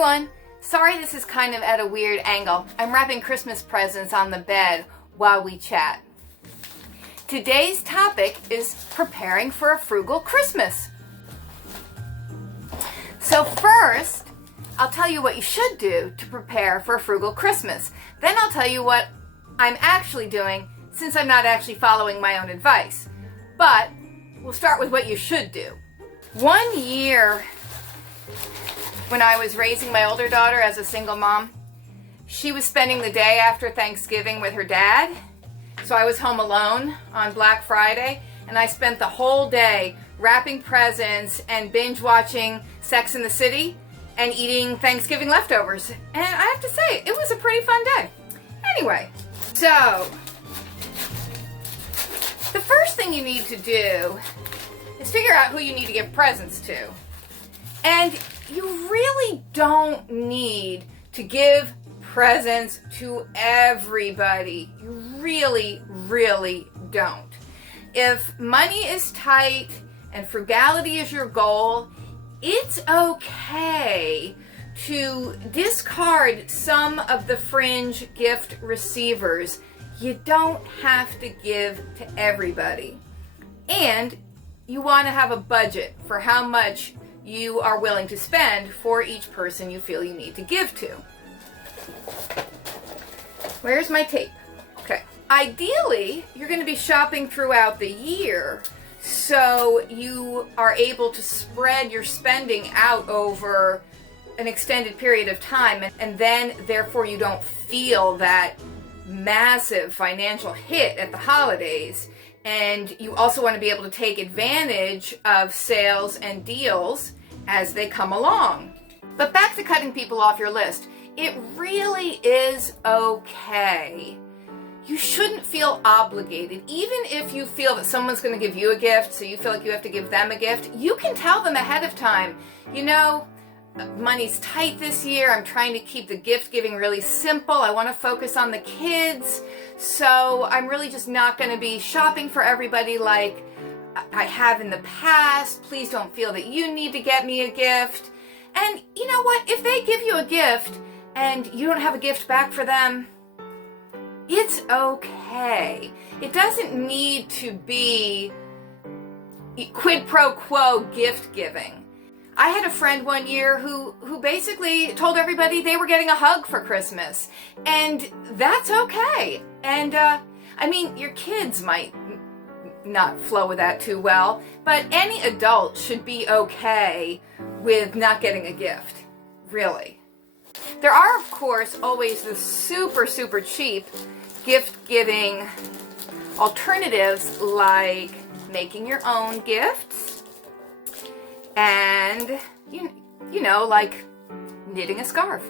everyone! Sorry this is kind of at a weird angle. I'm wrapping Christmas presents on the bed while we chat. Today's topic is preparing for a frugal Christmas. So first, I'll tell you what you should do to prepare for a frugal Christmas. Then I'll tell you what I'm actually doing, since I'm not actually following my own advice. But we'll start with what you should do. One year, when I was raising my older daughter as a single mom, she was spending the day after Thanksgiving with her dad. So I was home alone on Black Friday, and I spent the whole day wrapping presents and binge watching Sex and the City and eating Thanksgiving leftovers. And I have to say, it was a pretty fun day. Anyway, so the first thing you need to do is figure out who you need to give presents to. And you really don't need to give presents to everybody. You really, really don't. If money is tight and frugality is your goal, it's okay to discard some of the fringe gift receivers. You don't have to give to everybody. And you want to have a budget for how much you are willing to spend for each person you feel you need to give to. Where's my tape? Okay. Ideally, you're going to be shopping throughout the year, so you are able to spread your spending out over an extended period of time, and then therefore you don't feel that massive financial hit at the holidays. And you also want to be able to take advantage of sales and deals as they come along. But back to cutting people off your list. It really is okay. You shouldn't feel obligated. Even if you feel that someone's going to give you a gift, so you feel like you have to give them a gift, you can tell them ahead of time, you know, money's tight this year. I'm trying to keep the gift giving really simple. I want to focus on the kids. So I'm really just not going to be shopping for everybody like I have in the past. Please don't feel that you need to get me a gift. And you know what? If they give you a gift and you don't have a gift back for them, it's okay. It doesn't need to be quid pro quo gift giving. I had a friend one year who basically told everybody they were getting a hug for Christmas. And that's okay. And, I mean, your kids might not flow with that too well, but any adult should be okay with not getting a gift. Really. There are, of course, always the super, super cheap gift-giving alternatives like making your own gifts and, you know, like knitting a scarf.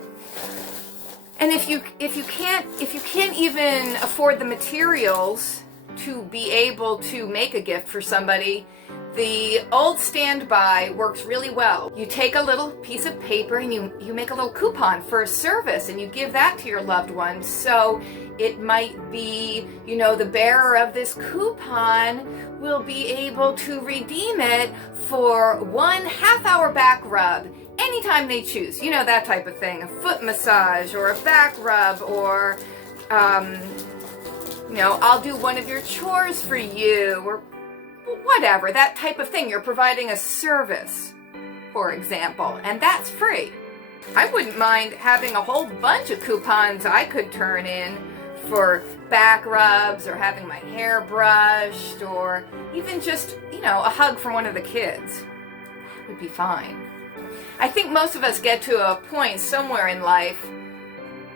And if you can't even afford the materials to be able to make a gift for somebody, the old standby works really well. You take a little piece of paper and you make a little coupon for a service and you give that to your loved one. So it might be, you know, the bearer of this coupon will be able to redeem it for 1 half-hour back rub anytime they choose. You know, that type of thing. A foot massage or a back rub, or, you know, I'll do one of your chores for you, or whatever, that type of thing. You're providing a service, for example, and that's free. I wouldn't mind having a whole bunch of coupons I could turn in for back rubs, or having my hair brushed, or even just, you know, a hug from one of the kids. That would be fine. I think most of us get to a point somewhere in life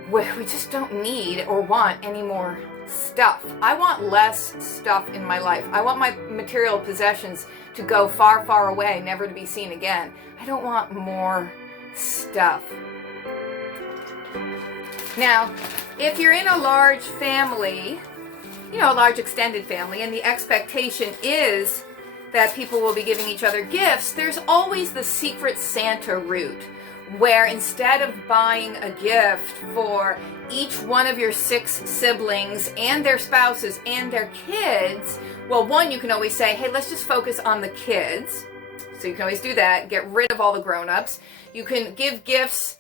where we just don't need or want any more stuff. I want less stuff in my life. I want my material possessions to go far, far away, never to be seen again. I don't want more stuff. Now, if you're in a large family, you know, a large extended family, and the expectation is that people will be giving each other gifts, there's always the Secret Santa route, where instead of buying a gift for each one of your 6 siblings and their spouses and their kids, well, one, you can always say, hey, let's just focus on the kids. So you can always do that, get rid of all the grown-ups. You can give gifts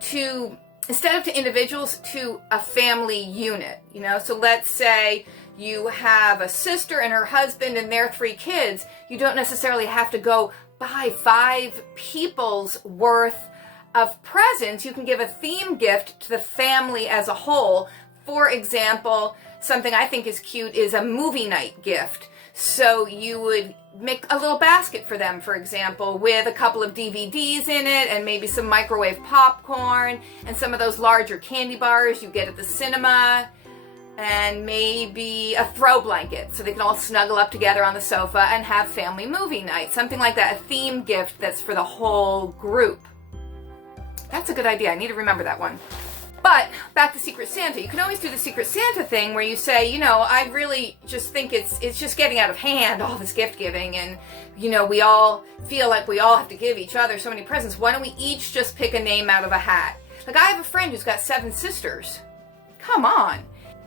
to, instead of to individuals, to a family unit, you know? So let's say you have a sister and her husband and their 3 kids. You don't necessarily have to go buy 5 people's worth of presents. You can give a theme gift to the family as a whole. For example, something I think is cute is a movie night gift. So you would make a little basket for them, for example, with a couple of DVDs in it and maybe some microwave popcorn and some of those larger candy bars you get at the cinema, and maybe a throw blanket so they can all snuggle up together on the sofa and have family movie night. Something like that, a theme gift that's for the whole group. That's a good idea. I need to remember that one. But back to Secret Santa. You can always do the Secret Santa thing where you say, you know, I really just think it's just getting out of hand, all this gift giving, and, you know, we all feel like we all have to give each other so many presents. Why don't we each just pick a name out of a hat? Like, I have a friend who's got 7 sisters. Come on.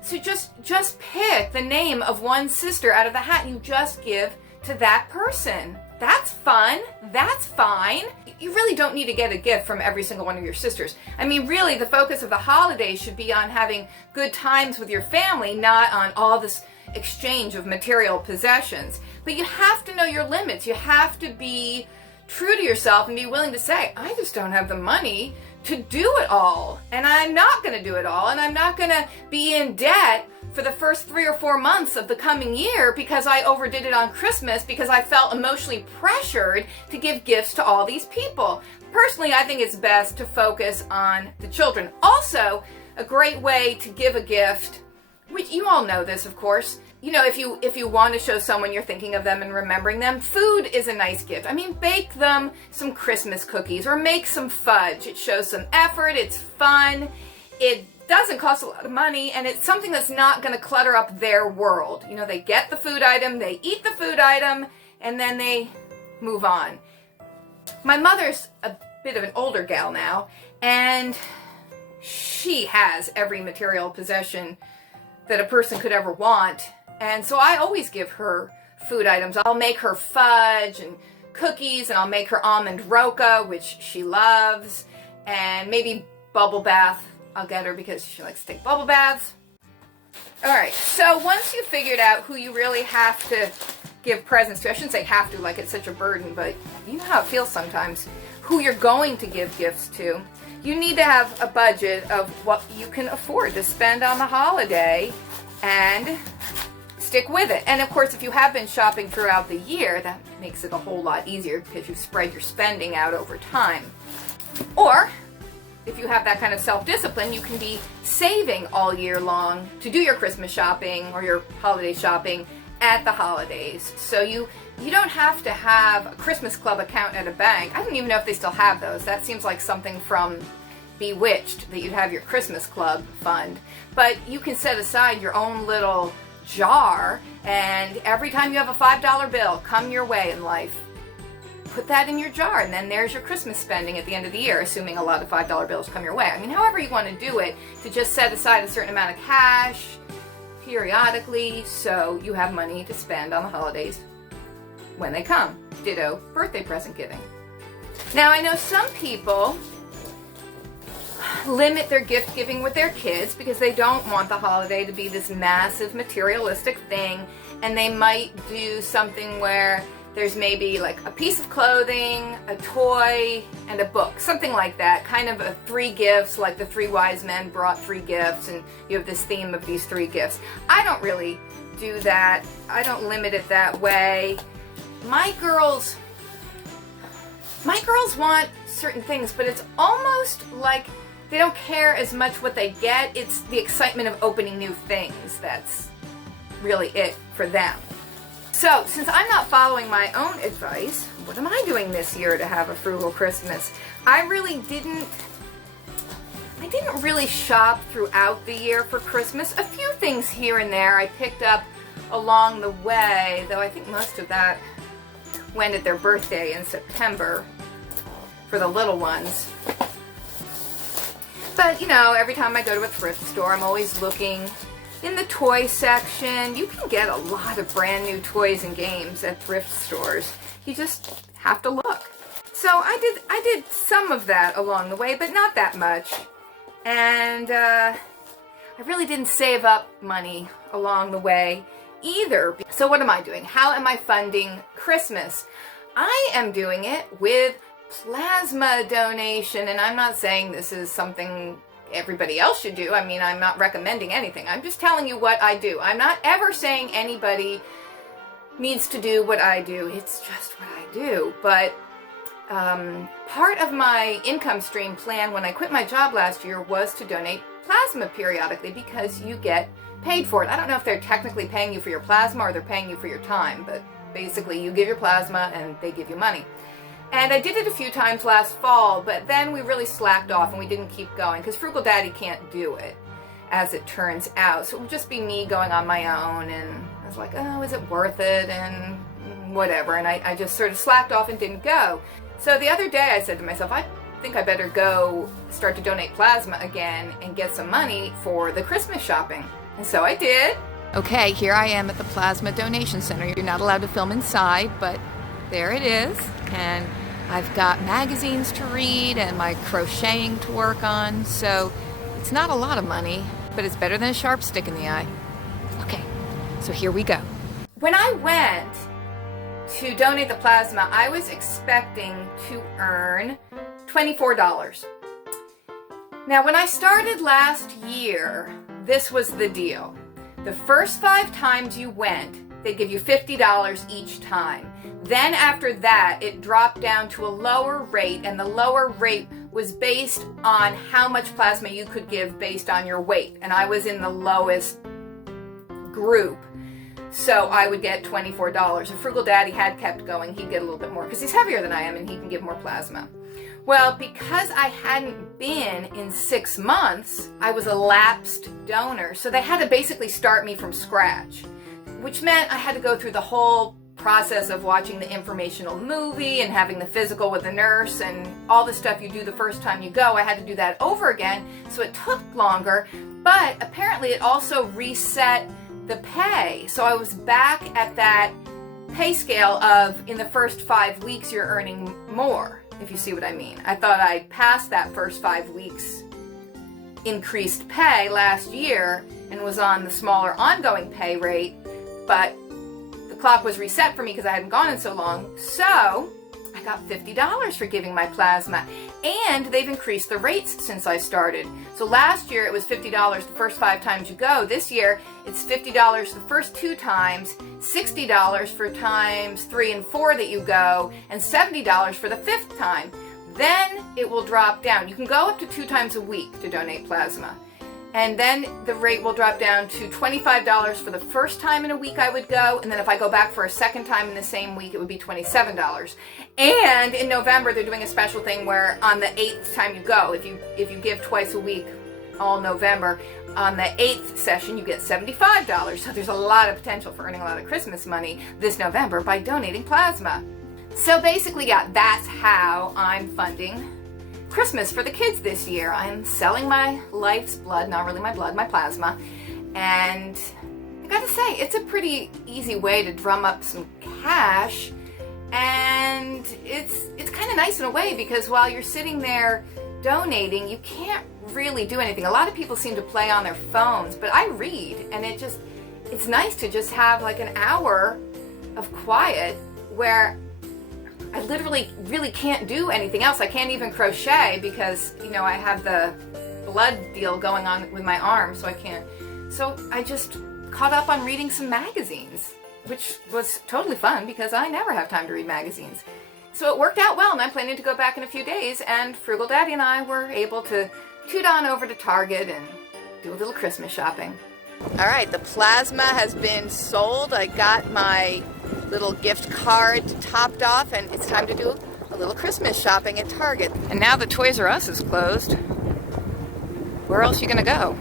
So just pick the name of one sister out of the hat and you just give to that person. That's fun. That's fine. You really don't need to get a gift from every single one of your sisters. I mean, really, the focus of the holidays should be on having good times with your family, not on all this exchange of material possessions. But you have to know your limits. You have to be true to yourself and be willing to say, I just don't have the money to do it all. And I'm not going to do it all. And I'm not going to be in debt for the first 3 or 4 months of the coming year because I overdid it on Christmas because I felt emotionally pressured to give gifts to all these people. Personally, I think it's best to focus on the children. Also, a great way to give a gift, which you all know this, of course, you know, if you want to show someone you're thinking of them and remembering them, food is a nice gift. I mean, bake them some Christmas cookies or make some fudge. It shows some effort, it's fun, it doesn't cost a lot of money, and it's something that's not going to clutter up their world. You know, they get the food item, they eat the food item, and then they move on. My mother's a bit of an older gal now, and she has every material possession that a person could ever want. And so I always give her food items. I'll make her fudge and cookies, and I'll make her almond roca, which she loves, and maybe bubble bath. I'll get her because she likes to take bubble baths. All right, so once you've figured out who you really have to give presents to, I shouldn't say have to like it's such a burden, but you know how it feels sometimes, who you're going to give gifts to, you need to have a budget of what you can afford to spend on the holiday and stick with it. And of course, if you have been shopping throughout the year, that makes it a whole lot easier because you spread your spending out over time. Or if you have that kind of self-discipline, you can be saving all year long to do your Christmas shopping or your holiday shopping at the holidays. So you don't have to have a Christmas Club account at a bank. I don't even know if they still have those. That seems like something from Bewitched, that you'd have your Christmas Club fund. But you can set aside your own little jar, and every time you have a $5 bill come your way in life, put that in your jar, and then there's your Christmas spending at the end of the year, assuming a lot of $5 bills come your way. I mean, however you want to do it, to just set aside a certain amount of cash periodically so you have money to spend on the holidays when they come. Ditto birthday present giving. Now, I know some people limit their gift giving with their kids because they don't want the holiday to be this massive materialistic thing, and they might do something where there's maybe like a piece of clothing, a toy, and a book, something like that, kind of a 3 gifts, like the 3 wise men brought 3 gifts, and you have this theme of these 3 gifts. I don't really do that. I don't limit it that way. My girls want certain things, but it's almost like they don't care as much what they get. It's the excitement of opening new things that's really it for them. So, since I'm not following my own advice, what am I doing this year to have a frugal Christmas? I didn't really shop throughout the year for Christmas. A few things here and there I picked up along the way, though I think most of that went at their birthday in September for the little ones. But, you know, every time I go to a thrift store, I'm always looking in the toy section. You can get a lot of brand new toys and games at thrift stores. You just have to look. So I did some of that along the way, but not that much. And I really didn't save up money along the way either. So what am I doing? How am I funding Christmas? I am doing it with plasma donation, and I'm not saying this is something everybody else should do. I mean, I'm not recommending anything. I'm just telling you what I do. I'm not ever saying anybody needs to do what I do. It's just what I do. But part of my income stream plan when I quit my job last year was to donate plasma periodically because you get paid for it. I don't know if they're technically paying you for your plasma or they're paying you for your time, but basically you give your plasma and they give you money. And I did it a few times last fall, but then we really slacked off and we didn't keep going because Frugal Daddy can't do it, as it turns out. So it would just be me going on my own, and I was like, oh, is it worth it? And whatever. And I just sort of slacked off and didn't go. So the other day I said to myself, I think I better go start to donate plasma again and get some money for the Christmas shopping. And so I did. Okay, here I am at the Plasma Donation Center. You're not allowed to film inside, but there it is. And I've got magazines to read and my crocheting to work on, so it's not a lot of money, but it's better than a sharp stick in the eye. Okay, so here we go. When I went to donate the plasma, I was expecting to earn $24. Now, when I started last year, this was the deal. The first 5 times you went, they give you $50 each time. Then after that, it dropped down to a lower rate, and the lower rate was based on how much plasma you could give based on your weight. And I was in the lowest group, so I would get $24. If Frugal Daddy had kept going, he'd get a little bit more because he's heavier than I am and he can give more plasma. Well, because I hadn't been in 6 months, I was a lapsed donor, so they had to basically start me from scratch, which meant I had to go through the whole process of watching the informational movie and having the physical with the nurse and all the stuff you do the first time you go. I had to do that over again, so it took longer, but apparently it also reset the pay. So I was back at that pay scale of in the first 5 weeks you're earning more, if you see what I mean. I thought I'd passed that first 5 weeks increased pay last year and was on the smaller ongoing pay rate, but the clock was reset for me because I hadn't gone in so long, so I got $50 for giving my plasma, and they've increased the rates since I started. So last year it was $50 the first 5 times you go. This year it's $50 the first 2 times, $60 for times 3 and 4 that you go, and $70 for the 5th time. Then it will drop down. You can go up to 2 times a week to donate plasma. And then the rate will drop down to $25 for the first time in a week I would go, and then if I go back for a second time in the same week, it would be $27. And in November, they're doing a special thing where on the 8th time you go, if you give twice a week all November, on the 8th session you get $75. So there's a lot of potential for earning a lot of Christmas money this November by donating plasma. So basically, yeah, that's how I'm funding Christmas for the kids this year. I'm selling my life's blood, not really my blood, my plasma, and I gotta say, it's a pretty easy way to drum up some cash, and it's kind of nice in a way because while you're sitting there donating, you can't really do anything. A lot of people seem to play on their phones, but I read, and it's nice to just have like an hour of quiet where I literally really can't do anything else. I can't even crochet because, you know, I have the blood deal going on with my arm, so I can't. So I just caught up on reading some magazines, which was totally fun because I never have time to read magazines. So it worked out well, and I'm planning to go back in a few days, and Frugal Daddy and I were able to toot on over to Target and do a little Christmas shopping. All right, the plasma has been sold. I got my little gift card topped off, and it's time to do a little Christmas shopping at Target. And now the Toys R Us is closed. Where else are you gonna go?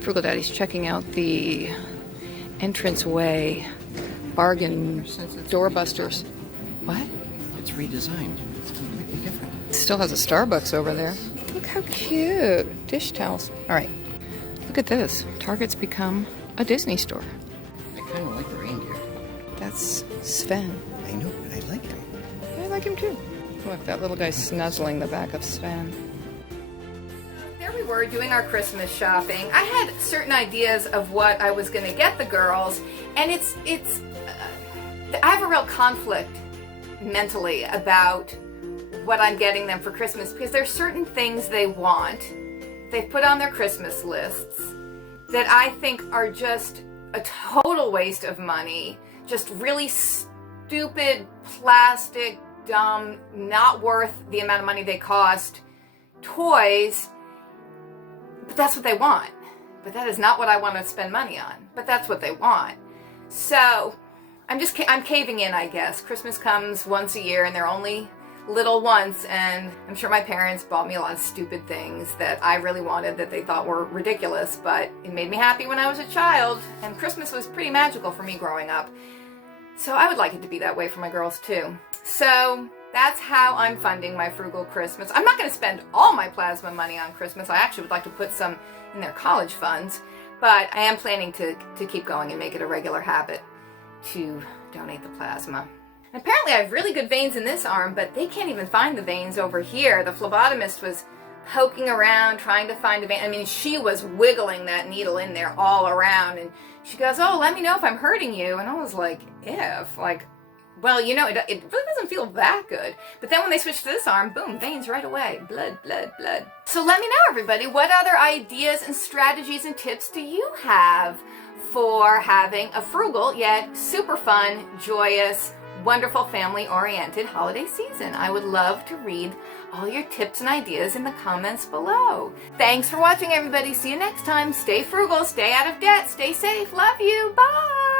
Frugal Daddy's checking out the entranceway bargain doorbusters. What? It's redesigned. It's completely different. It still has a Starbucks over there. Look how cute. Dish towels. All right. Look at this. Target's become a Disney store. I kind of like the reindeer. That's Sven. I know, but I like him. I like him too. Look, that little guy's snuzzling the back of Sven. There we were doing our Christmas shopping. I had certain ideas of what I was going to get the girls, and I have a real conflict mentally about what I'm getting them for Christmas, because there's certain things they want, they've put on their Christmas lists, that I think are just a total waste of money, just really stupid, plastic, dumb, not worth the amount of money they cost toys. But that's what they want. But that is not what I want to spend money on. But that's what they want. So I'm caving in, I guess. Christmas comes once a year, and they're only little once, and I'm sure my parents bought me a lot of stupid things that I really wanted that they thought were ridiculous, but it made me happy when I was a child, and Christmas was pretty magical for me growing up. So I would like it to be that way for my girls too. So that's how I'm funding my frugal Christmas. I'm not going to spend all my plasma money on Christmas. I actually would like to put some in their college funds, but I am planning to keep going and make it a regular habit to donate the plasma. And apparently I have really good veins in this arm, but they can't even find the veins over here. The phlebotomist was poking around trying to find a vein. I mean, she was wiggling that needle in there all around, and she goes, "Oh, let me know if I'm hurting you." And I was like, if? Like, well, you know, it really doesn't feel that good. But then when they switched to this arm, boom, veins right away. Blood, blood, blood. So let me know, everybody, what other ideas and strategies and tips do you have for having a frugal yet super fun, joyous, wonderful, family-oriented holiday season? I would love to read all your tips and ideas in the comments below. Thanks for watching, everybody. See you next time. Stay frugal, stay out of debt, stay safe. Love you. Bye.